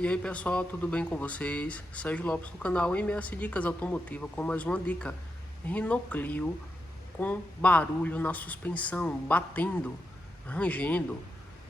E aí pessoal, tudo bem com vocês? Sérgio Lopes do canal MS Dicas Automotivas com mais uma dica. Renault Clio com barulho na suspensão, batendo, rangendo,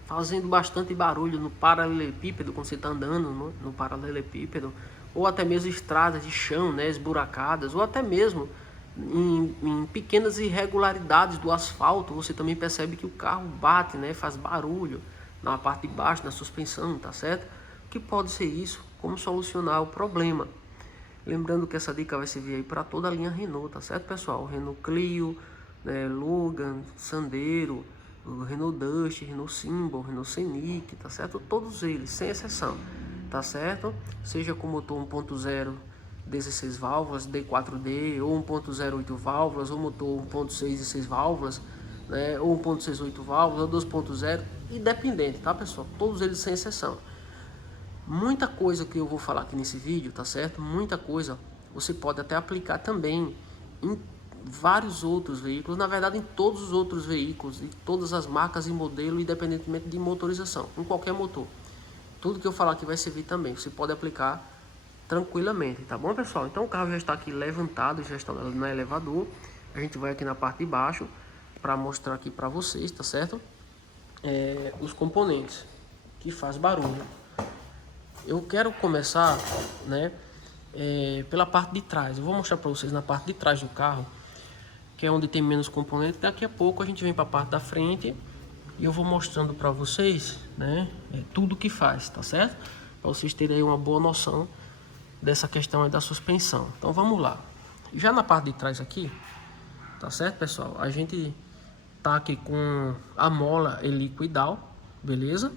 fazendo bastante barulho no paralelepípedo quando você está andando no paralelepípedo, ou até mesmo estradas de chão, né, esburacadas, ou até mesmo em pequenas irregularidades do asfalto. Você também percebe que o carro bate, né, faz barulho na parte de baixo, na suspensão, tá certo? Que pode ser isso, como solucionar o problema. Lembrando que essa dica vai servir aí para toda a linha Renault, tá certo, pessoal? Renault Clio, né, Logan, Sandero, Renault Dust, Renault Symbol, Renault Scenic, tá certo? Todos eles, sem exceção, tá certo? Seja com motor 1.0 16 válvulas, D4D, ou 1.0 8 válvulas, ou motor 1.6 e 6 válvulas, né, ou 1.6 8 válvulas, ou 2.0, independente, tá, pessoal? Todos eles sem exceção. Muita coisa que eu vou falar aqui nesse vídeo, tá certo? Muita coisa você pode até aplicar também em vários outros veículos, na verdade em todos os outros veículos, de todas as marcas e modelo, independentemente de motorização, com qualquer motor. Tudo que eu falar aqui vai servir também, você pode aplicar tranquilamente, tá bom, pessoal? Então o carro já está aqui levantado, já está no elevador. A gente vai aqui na parte de baixo para mostrar aqui para vocês, tá certo? Os componentes que faz barulho. Eu quero começar, né, pela parte de trás. Eu vou mostrar para vocês na parte de trás do carro, que é onde tem menos componentes. Daqui a pouco a gente vem para a parte da frente e eu vou mostrando para vocês, né, tudo que faz, tá certo? Para vocês terem aí uma boa noção dessa questão aí da suspensão. Então vamos lá. Já na parte de trás aqui, tá certo, pessoal? A gente tá aqui com a mola helicoidal, beleza?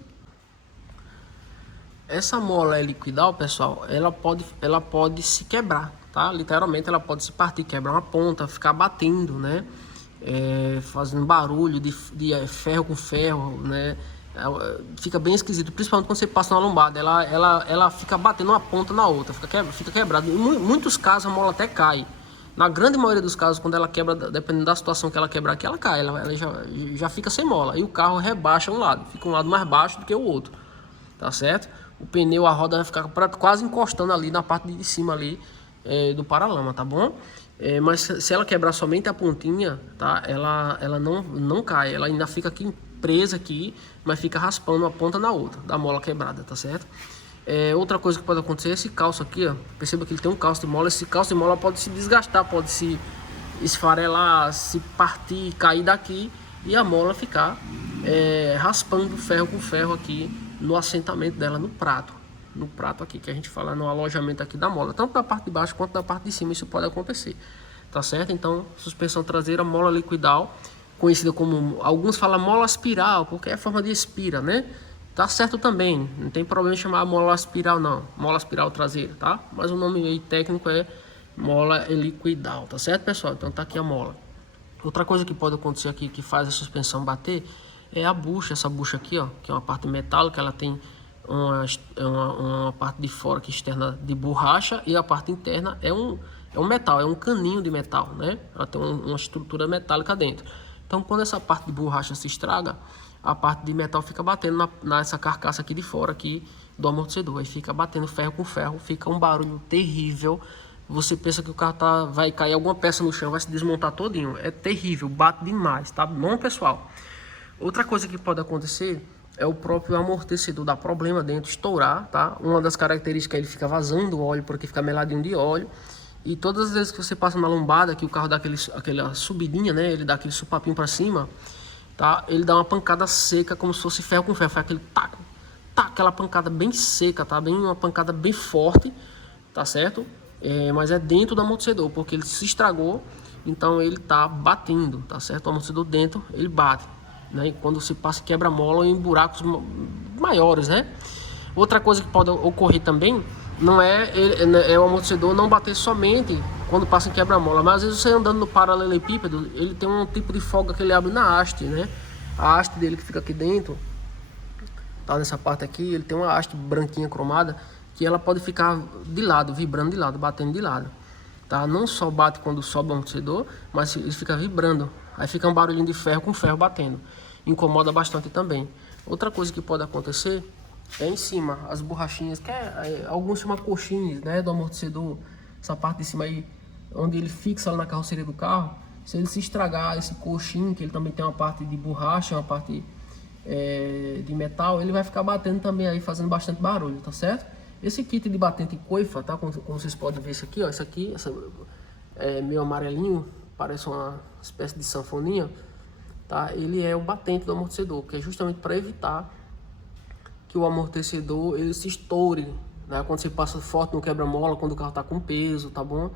Essa mola helicoidal, pessoal, ela pode se quebrar, tá? Literalmente ela pode se partir, quebrar uma ponta, ficar batendo, né? Fazendo barulho de ferro com ferro, né? Fica bem esquisito, principalmente quando você passa na lombada. Ela fica batendo uma ponta na outra, fica quebrada. Em muitos casos a mola até cai. Na grande maioria dos casos, quando ela quebra, dependendo da situação que ela quebrar aqui, ela cai. Ela já fica sem mola. E o carro rebaixa um lado, fica um lado mais baixo do que o outro, tá certo? O pneu, a roda vai ficar quase encostando ali na parte de cima ali do paralama, tá bom? Mas se ela quebrar somente a pontinha, tá? Ela não cai, ela ainda fica aqui presa aqui, mas fica raspando uma ponta na outra, da mola quebrada, tá certo? Outra coisa que pode acontecer é esse calço aqui, ó. Perceba que ele tem um calço de mola. Esse calço de mola pode se desgastar, pode se esfarelar, se partir, cair daqui e a mola ficar raspando ferro com ferro aqui no assentamento dela, no prato aqui, que a gente fala no alojamento aqui da mola, tanto na parte de baixo quanto na parte de cima. Isso pode acontecer, tá certo? Então, suspensão traseira, mola helicoidal, conhecida como, alguns falam mola aspiral, porque é a forma de espira, né? Tá certo também, não tem problema em chamar mola aspiral não, mola aspiral traseira, tá? Mas o nome aí técnico é mola helicoidal, tá certo, pessoal? Então tá aqui a mola. Outra coisa que pode acontecer aqui que faz a suspensão bater é a bucha, essa bucha aqui, ó, que é uma parte metálica. Ela tem uma parte de fora que externa de borracha, e a parte interna é um metal, é um caninho de metal, né? Ela tem uma estrutura metálica dentro. Então quando essa parte de borracha se estraga, a parte de metal fica batendo nessa carcaça aqui de fora aqui do amortecedor, aí fica batendo ferro com ferro, fica um barulho terrível. Você pensa que o carro vai cair alguma peça no chão, vai se desmontar todinho. É terrível, bate demais, tá bom, pessoal? Outra coisa que pode acontecer é o próprio amortecedor dar problema dentro, estourar, tá? Uma das características é ele fica vazando óleo, porque fica meladinho de óleo. E todas as vezes que você passa na lombada, que o carro dá aquela subidinha, né? Ele dá aquele supapinho para cima, tá? Ele dá uma pancada seca, como se fosse ferro com ferro. Faz aquele tac, tac, aquela pancada bem seca, tá? Uma pancada bem forte, tá certo? Mas é dentro do amortecedor, porque ele se estragou, então ele tá batendo, tá certo? O amortecedor dentro, ele bate, né? E quando você passa, quebra a mola em buracos maiores, né? Outra coisa que pode ocorrer também não é o amortecedor não bater somente quando passa em quebra-mola, mas às vezes você andando no paralelepípedo, ele tem um tipo de folga que ele abre na haste, né? A haste dele que fica aqui dentro, tá nessa parte aqui, ele tem uma haste branquinha cromada que ela pode ficar de lado, vibrando de lado, batendo de lado, tá? Não só bate quando sobe o amortecedor, mas ele fica vibrando, aí fica um barulhinho de ferro com ferro batendo, incomoda bastante também. Outra coisa que pode acontecer é em cima, as borrachinhas, alguns chamam coxins, né, do amortecedor, essa parte de cima aí, onde ele fixa lá na carroceria do carro. Se ele se estragar esse coxim, que ele também tem uma parte de borracha, uma parte de metal, ele vai ficar batendo também aí, fazendo bastante barulho, tá certo? Esse kit de batente coifa, tá? Como vocês podem ver, isso aqui, ó, essa é meio amarelinho, parece uma espécie de sanfoninha, tá? Ele é o batente do amortecedor, que é justamente para evitar que o amortecedor ele se estoure, né? Quando você passa forte no quebra-mola, quando o carro tá com peso, tá bom?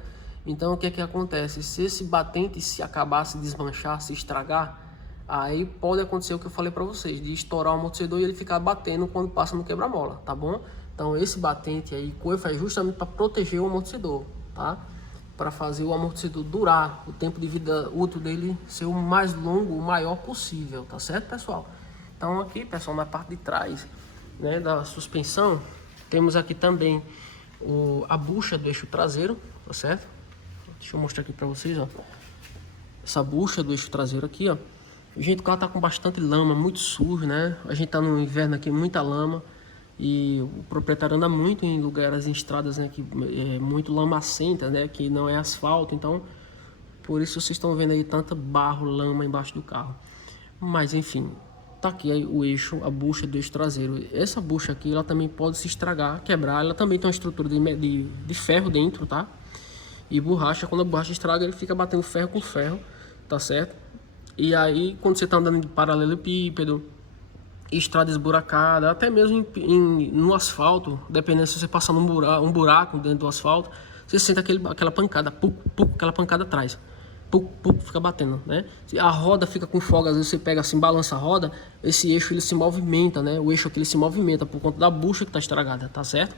Então o que é que acontece? Se esse batente se acabar, se desmanchar, se estragar, aí pode acontecer o que eu falei para vocês, de estourar o amortecedor e ele ficar batendo quando passa no quebra-mola, tá bom? Então esse batente aí, coifa, é justamente para proteger o amortecedor, tá? Para fazer o amortecedor durar, o tempo de vida útil dele ser o mais longo, o maior possível, tá certo, pessoal? Então aqui, pessoal, na parte de trás, né, da suspensão, temos aqui também a bucha do eixo traseiro, tá certo? Deixa eu mostrar aqui para vocês, ó. Essa bucha do eixo traseiro aqui, ó. Gente, o carro tá com bastante lama, muito sujo, né? A gente tá no inverno aqui, muita lama. E o proprietário anda muito em lugares, em estradas, né, que é muito lamacenta, né, que não é asfalto. Então, por isso vocês estão vendo aí tanta barro, lama embaixo do carro. Mas enfim, tá aqui aí o eixo, a bucha do eixo traseiro. Essa bucha aqui, ela também pode se estragar, quebrar. Ela também tem uma estrutura de ferro dentro, tá? E borracha, quando a borracha estraga, ele fica batendo ferro com ferro, tá certo? E aí, quando você tá andando de paralelepípedo, estrada esburacada, até mesmo no asfalto, dependendo se você passar um buraco dentro do asfalto, você sente aquela pancada, aquela pancada atrás, fica batendo, né? A roda fica com folga, às vezes você pega assim, balança a roda, esse eixo ele se movimenta, né? O eixo aqui ele se movimenta por conta da bucha que tá estragada, tá certo?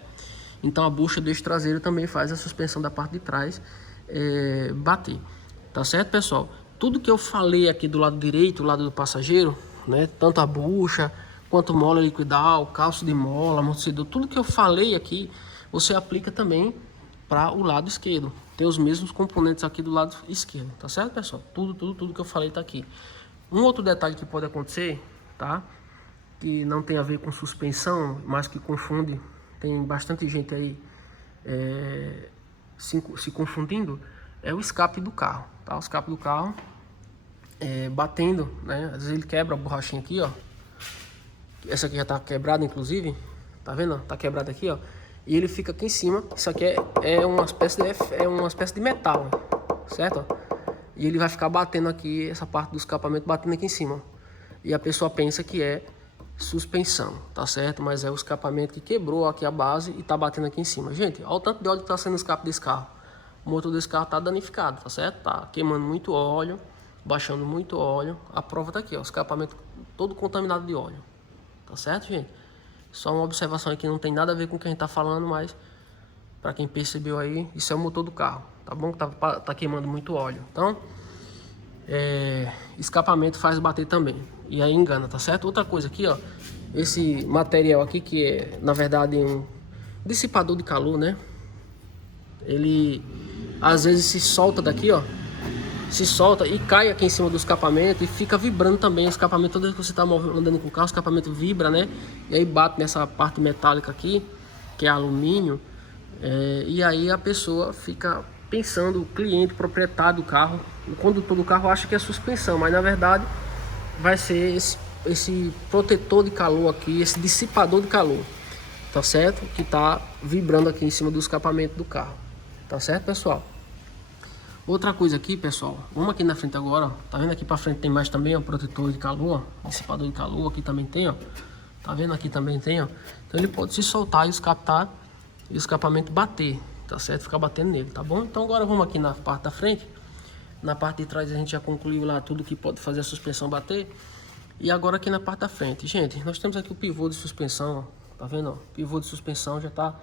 Então a bucha do eixo traseiro também faz a suspensão da parte de trás bater, tá certo, pessoal? Tudo que eu falei aqui do lado direito, o lado do passageiro, né, tanto a bucha quanto mola liquidal, calço de mola, amortecedor, tudo que eu falei aqui você aplica também para o lado esquerdo. Tem os mesmos componentes aqui do lado esquerdo, tá certo, pessoal? Tudo que eu falei tá aqui. Um outro detalhe que pode acontecer, tá, que não tem a ver com suspensão, mas que confunde, tem bastante gente aí se confundindo, é o escape do carro, tá? O escape do carro batendo, né? Às vezes ele quebra a borrachinha aqui, ó. Essa aqui já tá quebrada, inclusive. Tá vendo? Tá quebrada aqui, ó. E ele fica aqui em cima. Isso aqui é uma espécie de metal, certo? E ele vai ficar batendo aqui, essa parte do escapamento batendo aqui em cima. E a pessoa pensa que é suspensão, tá certo? Mas é o escapamento que quebrou aqui a base e tá batendo aqui em cima. Gente, olha o tanto de óleo que tá saindo no escape desse carro. O motor desse carro tá danificado, tá certo? Tá queimando muito óleo, baixando muito óleo. A prova tá aqui, ó, o escapamento todo contaminado de óleo. Tá certo, gente? Só uma observação aqui, não tem nada a ver com o que a gente tá falando, mas para quem percebeu aí, isso é o motor do carro, tá bom? Tá queimando muito óleo. Então, escapamento faz bater também. E aí engana, tá certo? Outra coisa aqui, ó, esse material aqui que é, na verdade, um dissipador de calor, né? Ele às vezes se solta daqui, ó. Se solta e cai aqui em cima do escapamento e fica vibrando também. O escapamento, toda vez que você está andando com o carro, o escapamento vibra, né? E aí bate nessa parte metálica aqui, que é alumínio. E aí a pessoa fica pensando, o cliente, o proprietário do carro, o condutor do carro acha que é suspensão, mas na verdade vai ser esse protetor de calor aqui, esse dissipador de calor, tá certo? Que tá vibrando aqui em cima do escapamento do carro, tá certo, pessoal? Outra coisa aqui, pessoal, vamos aqui na frente agora, ó. Tá vendo aqui pra frente tem mais também, ó, protetor de calor, ó, dissipador de calor, aqui também tem, ó. Tá vendo? Aqui também tem, ó. Então ele pode se soltar e o escapamento bater, tá certo? Ficar batendo nele, tá bom? Então agora vamos aqui na parte da frente. Na parte de trás a gente já concluiu lá tudo que pode fazer a suspensão bater. E agora aqui na parte da frente, gente, nós temos aqui o pivô de suspensão, ó. Tá vendo, ó? O pivô de suspensão já tá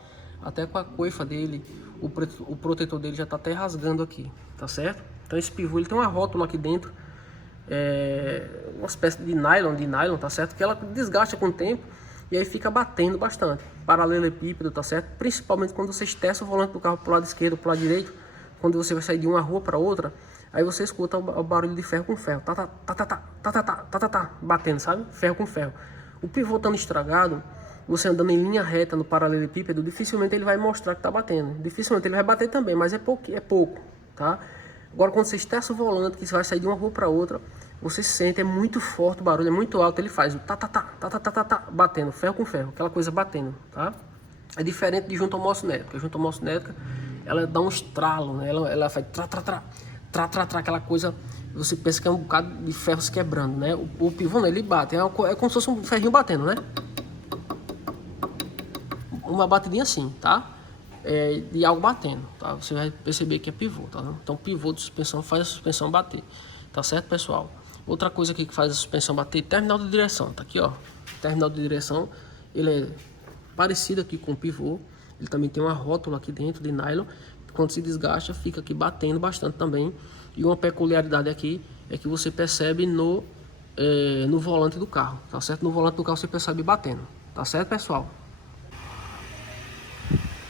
até com a coifa dele, o protetor dele já tá até rasgando aqui, tá certo? Então esse pivô ele tem uma rótula aqui dentro, uma espécie de nylon, tá certo? Que ela desgasta com o tempo e aí fica batendo bastante. Paralelepípedo, tá certo? Principalmente quando você testa o volante do carro pro lado esquerdo, pro lado direito, quando você vai sair de uma rua para outra, aí você escuta o barulho de ferro com ferro, batendo, sabe? Ferro com ferro. O pivô estando estragado, você andando em linha reta no paralelepípedo, dificilmente ele vai mostrar que está batendo. Dificilmente ele vai bater também, mas é pouco, tá? Agora, quando você esterça o volante, que você vai sair de uma rua para outra, você sente, é muito forte o barulho, é muito alto, ele faz o batendo, ferro com ferro, aquela coisa batendo, tá? É diferente de junta homocinética, porque a junta homocinética, ela dá um estralo, né? Ela faz aquela coisa, você pensa que é um bocado de ferro se quebrando, né? O pivô, né, ele bate, é como se fosse um ferrinho batendo, né? Uma batidinha assim, tá? De algo batendo, tá? Você vai perceber que é pivô, tá? Então, pivô de suspensão faz a suspensão bater, tá certo, pessoal? Outra coisa aqui que faz a suspensão bater, terminal de direção, tá aqui, ó. Terminal de direção, ele é parecido aqui com o pivô, ele também tem uma rótula aqui dentro de nylon, quando se desgasta, fica aqui batendo bastante também. E uma peculiaridade aqui é que você percebe no volante do carro, tá certo? No volante do carro você percebe batendo, tá certo, pessoal?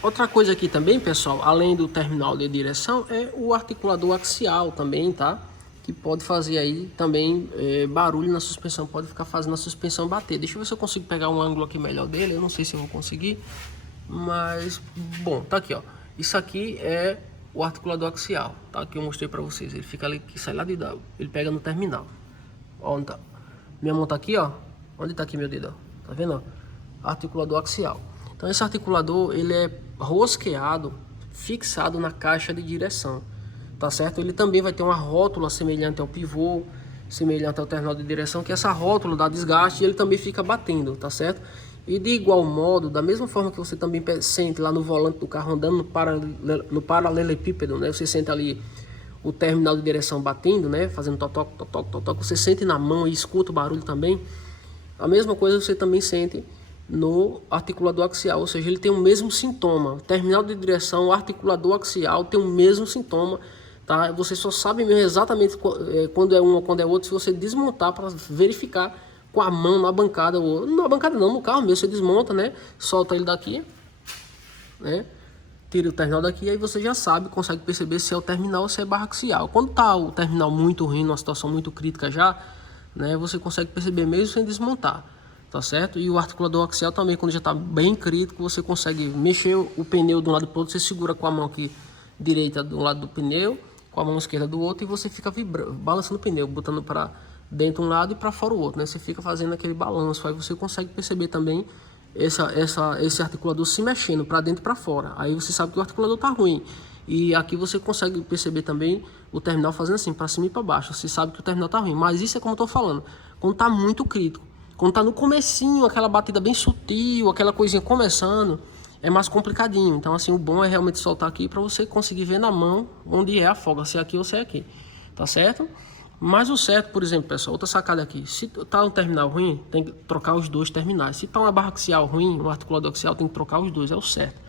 Outra coisa aqui também, pessoal, além do terminal de direção, é o articulador axial também, tá? Que pode fazer aí também barulho na suspensão, pode ficar fazendo a suspensão bater. Deixa eu ver se eu consigo pegar um ângulo aqui melhor dele, eu não sei se eu vou conseguir, mas, bom, tá aqui, ó. Isso aqui é o articulador axial, tá? Que eu mostrei pra vocês, ele fica ali, que sai lá de dentro, ele pega no terminal. Ó, onde tá? Minha mão tá aqui, ó. Onde tá aqui meu dedo, ó? Tá vendo, ó? Articulador axial. Então esse articulador, ele é rosqueado, fixado na caixa de direção, tá certo? Ele também vai ter uma rótula semelhante ao pivô, semelhante ao terminal de direção, que essa rótula dá desgaste e ele também fica batendo, tá certo? E de igual modo, da mesma forma que você também sente lá no volante do carro andando no paralelepípedo, né? Você sente ali o terminal de direção batendo, né? Fazendo totoc, totoc, totoc, você sente na mão e escuta o barulho também. A mesma coisa você também sente no articulador axial, ou seja, ele tem o mesmo sintoma. O terminal de direção, o articulador axial tem o mesmo sintoma, tá? Você só sabe mesmo exatamente quando é um ou quando é outro se você desmontar para verificar com a mão na bancada, ou na bancada não, no carro mesmo, você desmonta, né? Solta ele daqui, né? Tira o terminal daqui, aí você já sabe, consegue perceber se é o terminal ou se é barra axial. Quando tá o terminal muito ruim, numa situação muito crítica já, né? Você consegue perceber mesmo sem desmontar. Tá certo? E o articulador axial também, quando já está bem crítico, você consegue mexer o pneu de um lado para o outro, você segura com a mão aqui direita do lado do pneu, com a mão esquerda do outro, e você fica balançando o pneu, botando para dentro um lado e para fora o outro, né? Você fica fazendo aquele balanço, aí você consegue perceber também esse articulador se mexendo para dentro e para fora. Aí você sabe que o articulador está ruim. E aqui você consegue perceber também o terminal fazendo assim, para cima e para baixo. Você sabe que o terminal está ruim, mas isso é como eu estou falando, quando está muito crítico. Quando tá no comecinho, aquela batida bem sutil, aquela coisinha começando, é mais complicadinho. Então assim, o bom é realmente soltar aqui para você conseguir ver na mão onde é a folga, se é aqui ou se é aqui, tá certo? Mas o certo, por exemplo, pessoal, outra sacada aqui, se tá um terminal ruim, tem que trocar os dois terminais. Se tá uma barra axial ruim, um articulador axial, tem que trocar os dois, é o certo.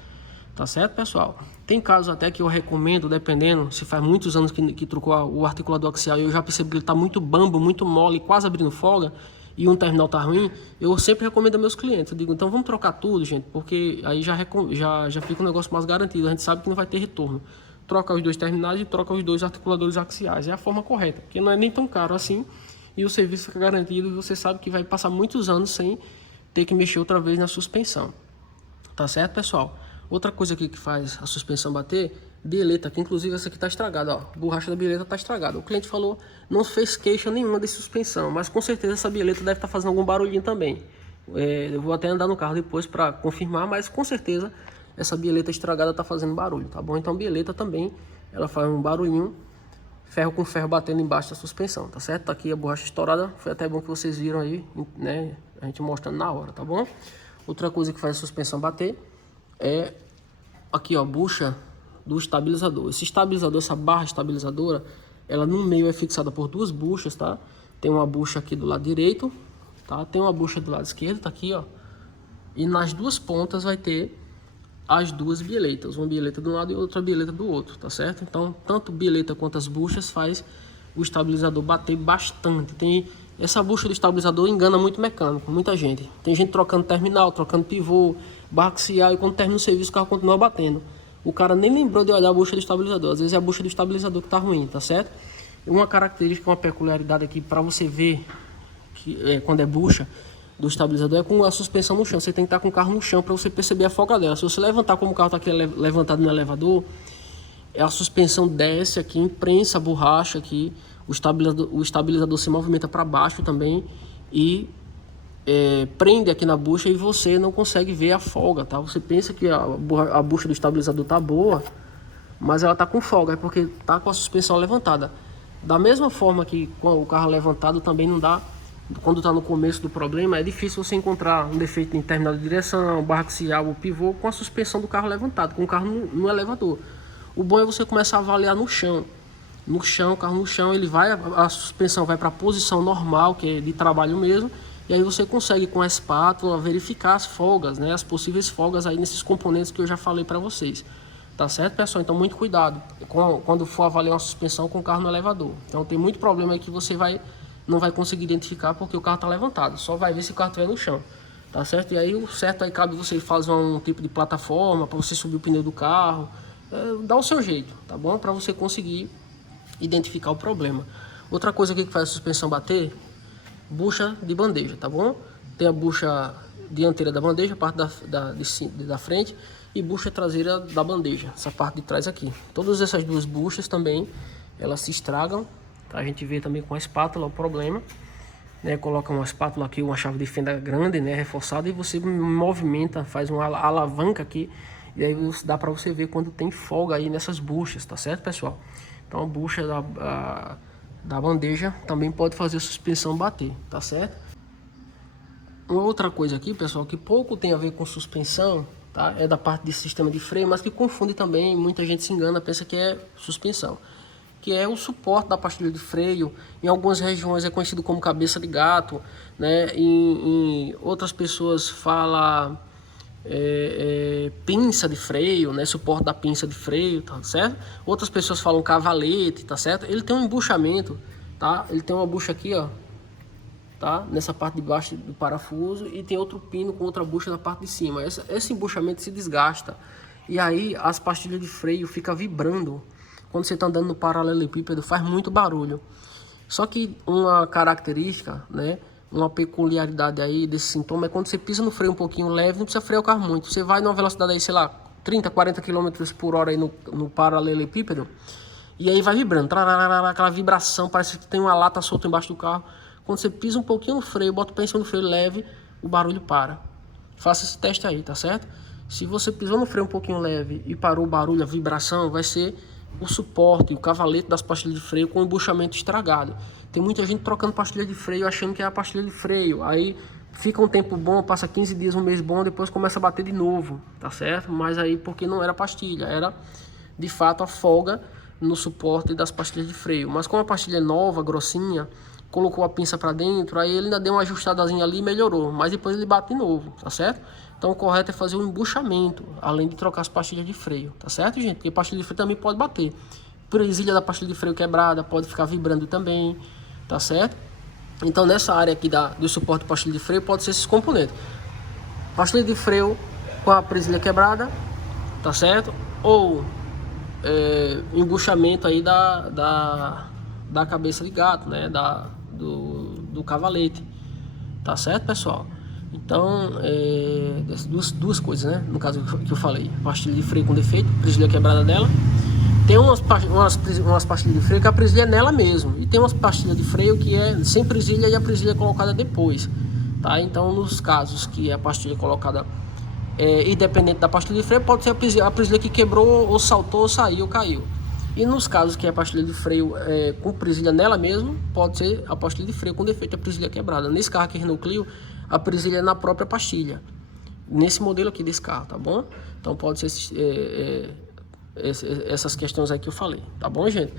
Tá certo, pessoal? Tem casos até que eu recomendo, dependendo, se faz muitos anos que trocou o articulador axial e eu já percebo que ele tá muito bambo, muito mole, quase abrindo folga, e um terminal tá ruim, eu sempre recomendo a meus clientes. Eu digo, então vamos trocar tudo, gente, porque aí já fica um negócio mais garantido. A gente sabe que não vai ter retorno. Troca os dois terminais e troca os dois articuladores axiais. É a forma correta, porque não é nem tão caro assim e o serviço fica garantido e você sabe que vai passar muitos anos sem ter que mexer outra vez na suspensão. Tá certo, pessoal? Outra coisa aqui que faz a suspensão bater, bieleta, que inclusive essa aqui tá estragada, ó. A borracha da bieleta tá estragada. O cliente falou, não fez queixa nenhuma de suspensão, mas com certeza essa bieleta deve estar fazendo algum barulhinho também. Eu vou até andar no carro depois para confirmar, mas com certeza essa bieleta estragada tá fazendo barulho, tá bom? Então bieleta também, ela faz um barulhinho, ferro com ferro batendo embaixo da suspensão, tá certo? Tá aqui a borracha estourada, foi até bom que vocês viram aí, né? A gente mostrando na hora, tá bom? Outra coisa que faz a suspensão bater é aqui, ó, a bucha do estabilizador. Esse estabilizador, essa barra estabilizadora, ela no meio é fixada por duas buchas, tá? Tem uma bucha aqui do lado direito, tá? Tem uma bucha do lado esquerdo, tá aqui, ó. E nas duas pontas vai ter as duas bieletas, uma bieleta de um lado e outra bieleta do outro, tá certo? Então, tanto bieleta quanto as buchas faz o estabilizador bater bastante. Essa bucha do estabilizador engana muito mecânico, muita gente. Tem gente trocando terminal, trocando pivô, barra axial, e quando termina o serviço o carro continua batendo. O cara nem lembrou de olhar a bucha do estabilizador, às vezes é a bucha do estabilizador que tá ruim, tá certo? Uma característica, uma peculiaridade aqui para você ver que quando é bucha, do estabilizador é com a suspensão no chão. Você tem que estar com o carro no chão para você perceber a folga dela. Se você levantar como o carro está aqui levantado no elevador, a suspensão desce aqui, imprensa a borracha aqui, o estabilizador se movimenta para baixo também e prende aqui na bucha e você não consegue ver a folga, tá? Você pensa que a bucha do estabilizador tá boa, mas ela tá com folga, é porque tá com a suspensão levantada. Da mesma forma que com o carro levantado também não dá. Quando está no começo do problema, é difícil você encontrar um defeito em terminal de direção, barra axial ou pivô com a suspensão do carro levantado, com o carro no elevador. O bom é você começar a avaliar no chão. No chão, o carro no chão, a suspensão vai para a posição normal, que é de trabalho mesmo, e aí você consegue com a espátula verificar as folgas, né, as possíveis folgas aí nesses componentes que eu já falei para vocês. Tá certo, pessoal? Então muito cuidado quando for avaliar uma suspensão com o carro no elevador. Então tem muito problema aí que você não vai conseguir identificar porque o carro está levantado, só vai ver se o carro estiver no chão, tá certo? E aí o certo aí cabe você fazer um tipo de plataforma para você subir o pneu do carro, dá o seu jeito, tá bom? Para você conseguir identificar o problema. Outra coisa aqui que faz a suspensão bater, bucha de bandeja, tá bom? Tem a bucha dianteira da bandeja, a parte da frente, e bucha traseira da bandeja, essa parte de trás aqui. Todas essas duas buchas também, elas se estragam. A gente vê também com a espátula o problema, né? Coloca uma espátula aqui, uma chave de fenda grande, né, reforçada, e você movimenta, faz uma alavanca aqui, e aí dá para você ver quando tem folga aí nessas buchas, tá certo, pessoal? Então a bucha da bandeja também pode fazer a suspensão bater, tá certo? Uma outra coisa aqui, pessoal, que pouco tem a ver com suspensão, tá? É da parte de sistema de freio, mas que confunde também, muita gente se engana, pensa que é suspensão, que é o suporte da pastilha de freio. Em algumas regiões é conhecido como cabeça de gato, né? Em outras pessoas fala pinça de freio, né? Suporte da pinça de freio, tá certo? Outras pessoas falam cavalete, tá certo? Ele tem um embuchamento, tá? Ele tem uma bucha aqui, ó, tá? Nessa parte de baixo do parafuso, e tem outro pino com outra bucha na parte de cima. Esse embuchamento se desgasta e aí as pastilhas de freio ficam vibrando. Quando você está andando no paralelepípedo, faz muito barulho. Só que uma característica, né, uma peculiaridade aí desse sintoma é quando você pisa no freio um pouquinho leve, não precisa frear o carro muito. Você vai numa velocidade aí, sei lá, 30, 40 km por hora aí no paralelepípedo, e aí vai vibrando, aquela vibração, parece que tem uma lata solta embaixo do carro. Quando você pisa um pouquinho no freio, bota o pé em cima do freio leve, o barulho para. Faça esse teste aí, tá certo? Se você pisou no freio um pouquinho leve e parou o barulho, a vibração, vai ser o suporte, o cavalete das pastilhas de freio com o embuchamento estragado. Tem muita gente trocando pastilha de freio achando que é a pastilha de freio, aí fica um tempo bom, passa 15 dias, um mês bom, depois começa a bater de novo, tá certo? Mas aí porque não era pastilha, era de fato a folga no suporte das pastilhas de freio. Mas como a pastilha é nova, grossinha, colocou a pinça para dentro, aí ele ainda deu uma ajustadazinha ali e melhorou, mas depois ele bate de novo, tá certo? Então o correto é fazer um embuchamento, além de trocar as pastilhas de freio, tá certo, gente? Porque pastilha de freio também pode bater. Presilha da pastilha de freio quebrada pode ficar vibrando também, tá certo? Então nessa área aqui do suporte de pastilha de freio pode ser esses componentes. Pastilha de freio com a presilha quebrada, tá certo? Ou embuchamento aí da cabeça de gato, né? Do cavalete, tá certo, pessoal? Então, duas coisas, né? No caso que eu falei, pastilha de freio com defeito, presilha quebrada dela. Tem umas pastilhas de freio que a presilha é nela mesmo, e tem umas pastilhas de freio que é sem presilha e a presilha é colocada depois, tá? Então, nos casos que a pastilha é colocada independente da pastilha de freio, pode ser a presilha que quebrou, ou saltou, ou saiu, ou caiu. E nos casos que a pastilha de freio com presilha nela mesmo, pode ser a pastilha de freio com defeito, a presilha quebrada. Nesse carro aqui, Renault Clio, a presilha é na própria pastilha. Nesse modelo aqui desse carro, tá bom? Então pode ser essas questões aí que eu falei, tá bom, gente?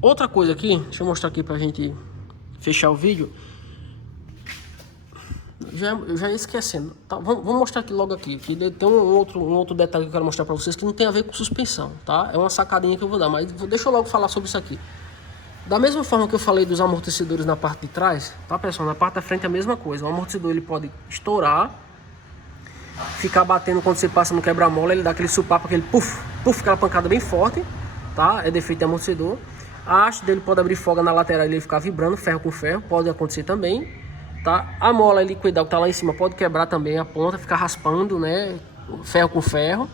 Outra coisa aqui, deixa eu mostrar aqui pra gente fechar o vídeo. Já ia esquecendo, tá? Vamos mostrar aqui logo aqui, que tem um outro detalhe que eu quero mostrar para vocês que não tem a ver com suspensão, tá? É uma sacadinha que eu vou dar, mas deixa eu logo falar sobre isso aqui. Da mesma forma que eu falei dos amortecedores na parte de trás, tá, pessoal? Na parte da frente é a mesma coisa. O amortecedor ele pode estourar, ficar batendo quando você passa no quebra-mola, ele dá aquele supapo, aquele puff, aquela pancada bem forte, tá? É defeito de amortecedor. A haste dele pode abrir folga na lateral e ele ficar vibrando, ferro com ferro, pode acontecer também. tá? A mola liquidal que tá lá em cima pode quebrar também a ponta, ficar raspando, né? Ferro com ferro,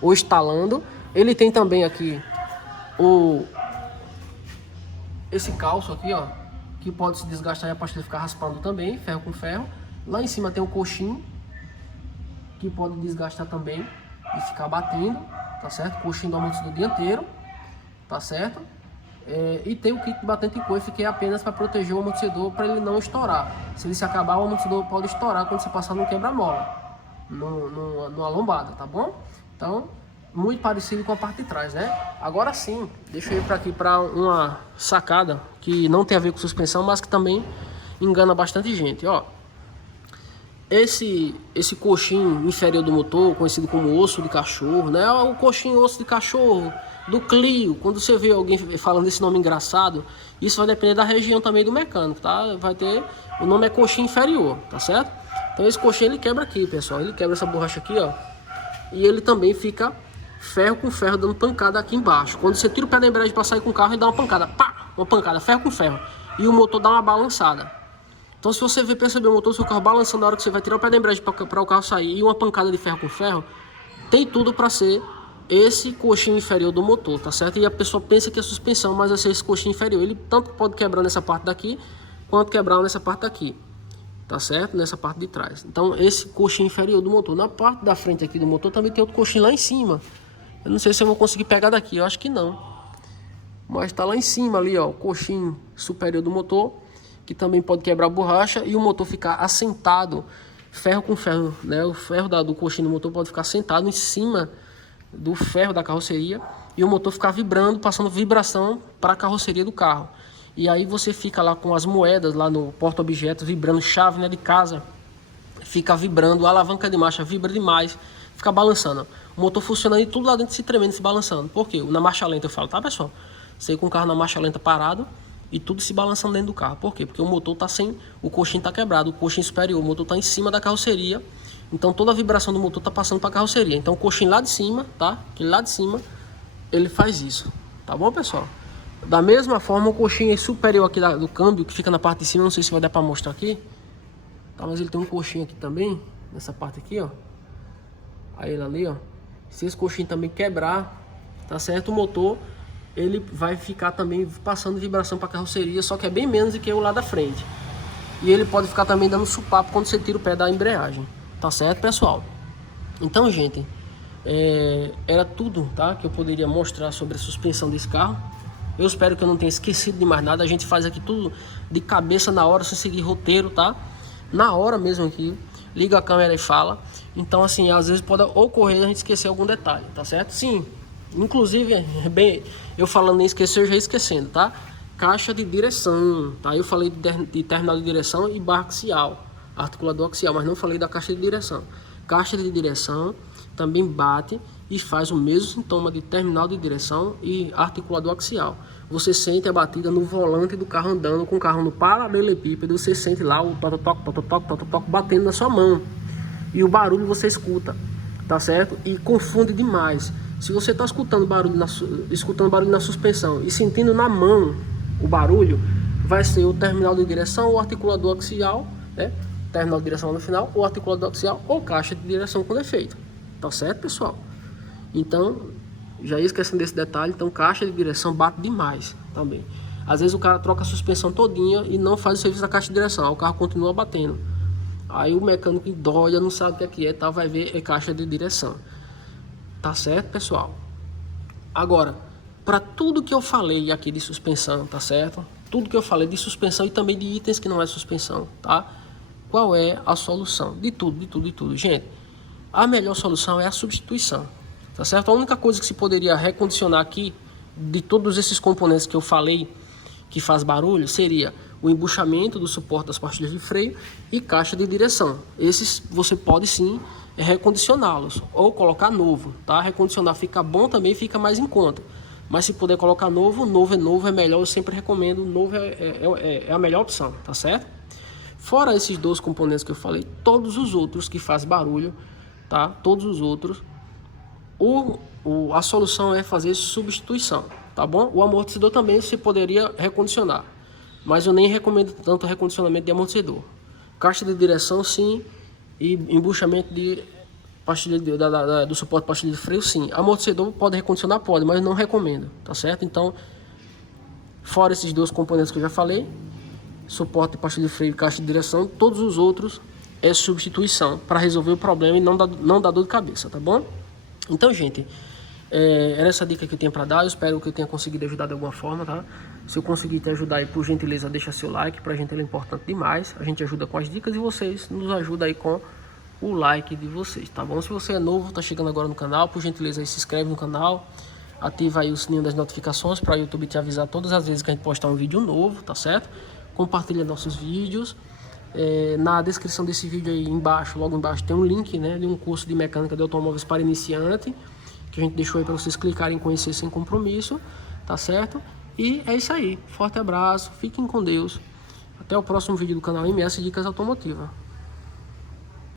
ou estalando. Ele tem também aqui esse calço aqui, ó, que pode se desgastar e a parte de ficar raspando também, ferro com ferro. Lá em cima tem o coxim, que pode desgastar também e ficar batendo, tá certo? Coxim do amortecedor dianteiro, tá certo? E tem o kit batente coife, que é apenas para proteger o amortecedor, para ele não estourar. Se ele se acabar, o amortecedor pode estourar quando você passar no quebra-mola, numa lombada, tá bom? Então, muito parecido com a parte de trás, né? Agora sim, deixa eu ir para aqui para uma sacada que não tem a ver com suspensão, mas que também engana bastante gente, ó. Esse coxim inferior do motor, conhecido como osso de cachorro, né? O coxim osso de cachorro do Clio. Quando você vê alguém falando esse nome engraçado, isso vai depender da região também do mecânico, tá? Vai ter, o nome é coxim inferior, tá certo? Então esse coxim ele quebra aqui, pessoal. Ele quebra essa borracha aqui, ó. E ele também fica ferro com ferro dando pancada aqui embaixo. Quando você tira o pé da embreagem para sair com o carro, ele dá uma pancada, pá, uma pancada, ferro com ferro. E o motor dá uma balançada. Então se você perceber o motor do seu carro balançando na hora que você vai tirar o pé da embreagem para o carro sair e uma pancada de ferro com ferro, tem tudo para ser esse coxim inferior do motor, tá certo? E a pessoa pensa que é suspensão, mas é esse coxim inferior. Ele tanto pode quebrar nessa parte daqui, quanto quebrar nessa parte daqui, tá certo? Nessa parte de trás. Então esse coxim inferior do motor. Na parte da frente aqui do motor também tem outro coxim lá em cima. Eu não sei se eu vou conseguir pegar daqui, eu acho que não. Mas tá lá em cima ali, ó, o coxim superior do motor, que também pode quebrar a borracha e o motor ficar assentado, ferro com ferro, né? O ferro do coxim do motor pode ficar sentado em cima do ferro da carroceria e o motor ficar vibrando, passando vibração para a carroceria do carro. E aí você fica lá com as moedas lá no porta-objetos vibrando, chave, né, de casa, fica vibrando, a alavanca de marcha vibra demais, fica balançando. O motor funcionando e tudo lá dentro se tremendo, se balançando. Por quê? Na marcha lenta eu falo, tá, pessoal? Você com o carro na marcha lenta parado e tudo se balançando dentro do carro. Por quê? Porque o motor tá sem, o coxim tá quebrado, o coxim superior, o motor tá em cima da carroceria. Então toda a vibração do motor tá passando para a carroceria. Então o coxim lá de cima, tá? Aquele lá de cima, ele faz isso. Tá bom, pessoal? Da mesma forma, o coxim superior aqui do câmbio, que fica na parte de cima, não sei se vai dar para mostrar aqui. Tá, mas ele tem um coxim aqui também, nessa parte aqui, ó. Aí ele ali, ó. Se esse coxim também quebrar, tá certo? O motor, ele vai ficar também passando vibração para a carroceria, só que é bem menos do que o lá da frente. E ele pode ficar também dando supapo quando você tira o pé da embreagem. Tá certo, pessoal? Então, gente, era tudo, tá, que eu poderia mostrar sobre a suspensão desse carro. Eu espero que eu não tenha esquecido de mais nada. A gente faz aqui tudo de cabeça na hora, sem seguir roteiro, tá? Na hora mesmo aqui, liga a câmera e fala. Então, assim, às vezes pode ocorrer a gente esquecer algum detalhe, tá certo? Sim, inclusive, bem, eu falando em esquecer, eu já ia esquecendo, tá? Caixa de direção, tá? Eu falei de terminal de direção e barra axial, articulador axial, mas não falei da caixa de direção. Caixa de direção também bate e faz o mesmo sintoma de terminal de direção e articulador axial. Você sente a batida no volante do carro andando com o carro no paralelepípedo, você sente lá o toque batendo na sua mão. E o barulho você escuta, tá certo? E confunde demais. Se você está escutando barulho na suspensão e sentindo na mão o barulho, vai ser o terminal de direção ou articulador axial, né? Terminal de direção no final, ou articulador axial ou caixa de direção com defeito. Tá certo, pessoal? Então, já ia esquecendo desse detalhe, então caixa de direção bate demais também. Às vezes o cara troca a suspensão todinha e não faz o serviço da caixa de direção, o carro continua batendo. Aí o mecânico dói, não sabe o que é, tá? Vai ver, é caixa de direção. Tá certo, pessoal? Agora, para tudo que eu falei aqui de suspensão, tá certo? Tudo que eu falei de suspensão e também de itens que não é suspensão, tá? Qual é a solução? De tudo. Gente, a melhor solução é a substituição, tá certo? A única coisa que se poderia recondicionar aqui, de todos esses componentes que eu falei, que faz barulho, seria o embuchamento do suporte das pastilhas de freio e caixa de direção. Esses você pode sim recondicioná-los ou colocar novo, tá? Recondicionar fica bom também, fica mais em conta. Mas se puder colocar novo é melhor, eu sempre recomendo, novo é a melhor opção, tá certo? Fora esses dois componentes que eu falei, todos os outros que faz barulho, tá? Todos os outros, a solução é fazer substituição, tá bom? O amortecedor também você poderia recondicionar, mas eu nem recomendo tanto recondicionamento de amortecedor. caixa de direção sim, e embuchamento de pastilha do suporte de pastilha de freio sim. Amortecedor pode recondicionar, pode, mas não recomendo, tá certo? Então, fora esses dois componentes que eu já falei, suporte de pastilha de freio e caixa de direção, todos os outros é substituição para resolver o problema e não dar dor de cabeça, tá bom? Então, gente, era essa dica que eu tenho para dar. Eu espero que eu tenha conseguido ajudar de alguma forma, tá? Se eu conseguir te ajudar aí, por gentileza, deixa seu like, pra gente ele é importante demais. A gente ajuda com as dicas e vocês nos ajudam aí com o like de vocês, tá bom? Se você é novo, tá chegando agora no canal, por gentileza aí se inscreve no canal, ativa aí o sininho das notificações para o YouTube te avisar todas as vezes que a gente postar um vídeo novo, tá certo? Compartilha nossos vídeos. Na descrição desse vídeo aí embaixo, logo embaixo, tem um link, né, de um curso de mecânica de automóveis para iniciante, que a gente deixou aí para vocês clicarem e conhecer sem compromisso, tá certo? E é isso aí, forte abraço, fiquem com Deus, até o próximo vídeo do canal MS Dicas Automotivas.